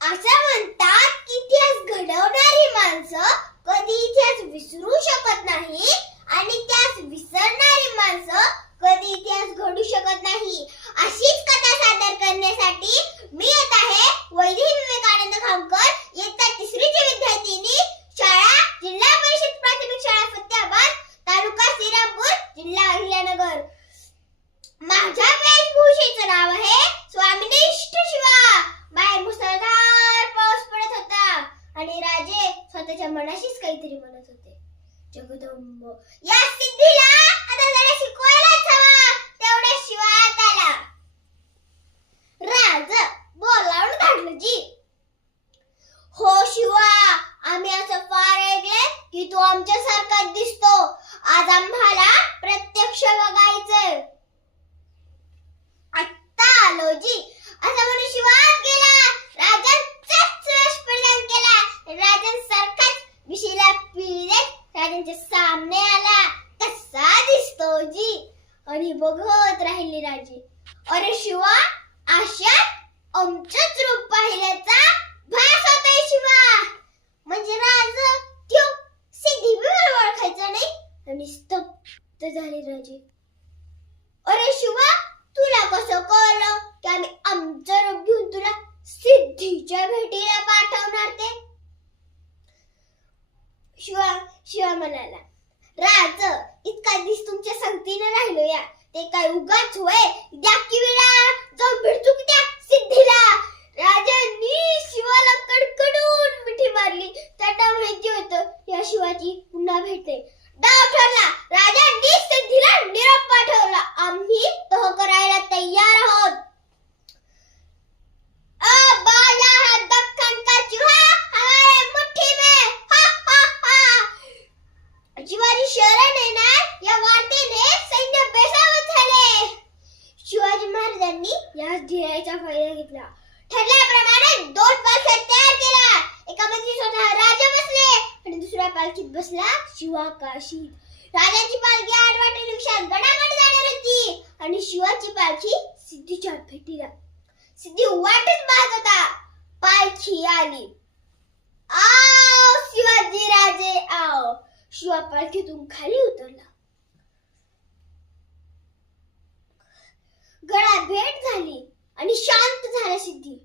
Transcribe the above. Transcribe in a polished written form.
असं म्हणतात की इतिहास घडवणारी माणसं कधी इतिहास विसरू शकत नाही आणि त्यास विसरणारी माणसं कधी इतिहास घडू शकत नाही. अशीच कथा सादर करण्यासाठी मी येत आहे वैदेही विवेकानंद खामकर इयत्ता 3ची विद्यार्थिनी, शाळा जिल्हा परिषद प्राथमिक शाळा फत्याबाद, तालुका श्रीरामपूर, जिल्हा अहिल्यानगर. माझ्या वेशभूषेचं नाव आहे स्वामिनिष्ठ शिवा. बाहेर मुसळधार पाऊस पडत होता आणि राजे स्वतःच्या मनाशीच काहीतरी म्हणत होते. जगदंब, या सिद्धीला आता जरा शिकवायलाच हवा. तेवढ्या शिवा आत आला. राज बोलावून काढलं जी. हो शिवा, आम्ही असं फार ऐकलंय की तू आमच्या सारखाच दिसतो. आज आम्हाला प्रत्यक्ष बघायचंय. आत्ता आलो जी. असं म्हणून शिवा आत गेला. राजांचाच वेश परिधान केला. राजांसारखाच विशीला पिळत राजांच्या सामने आला. कसा दिसतो जी. आणि बघत राहिली राजे. अरे शिवा, आशात आमचंच रूप पाहिल्याचा भास होतोय शिवा. म्हणजे राज त्यो सिद्धी बी ओळखायचा नाही. आणि स्तब्ध झाले राजे. अरे शिवा, तुला कसं कळलं की आम्ही आमचं रूप घेऊन तुला सिद्धीच्या भेटीला पाठवणार ते? शिवा म्हणाला, राज इतका दिस तुमच्या संगतीने राहिलो या. ते काय उगाच होय? द्या की वेळा जाऊन भेटतो की त्या सिद्धीला. राजांनी शिवाला कडकडून मिठी मारली. त्यांना माहिती होतं या शिवाची पुन्हा भेटते. डाव ठरला. राजांनी सिद्धीला निरोप पाठवला. आम्ही तह करायला तयार आहोत. बाला है दक्कन का चूहा हमारे मुट्ठी में. हा हा हा. शिवाजी शरण येणार या वार्तेने सैन्य बेसावत झाले. शिवाजी महाराजांनी या धीराचा फायदा घेतला. ठरल्याप्रमाणे 2 पालख्या तयार केल्या. एका मध्ये स्वतः राजा बसले आणि दुसऱ्या पालखीत बसला शिवा काशीद. राजाची पालखी आडवाटे रिक्षात गडागड जाणार होती आणि शिवाची पालखी सिद्धीच्या भेटीला. सिद्धी वाटच पाहत होता. पालखी आली. आओ शिवाजी राजे आओ. शिवा पालखीतून खाली उतरला. गळा भेट झाली आणि शांत झाला सिद्धी.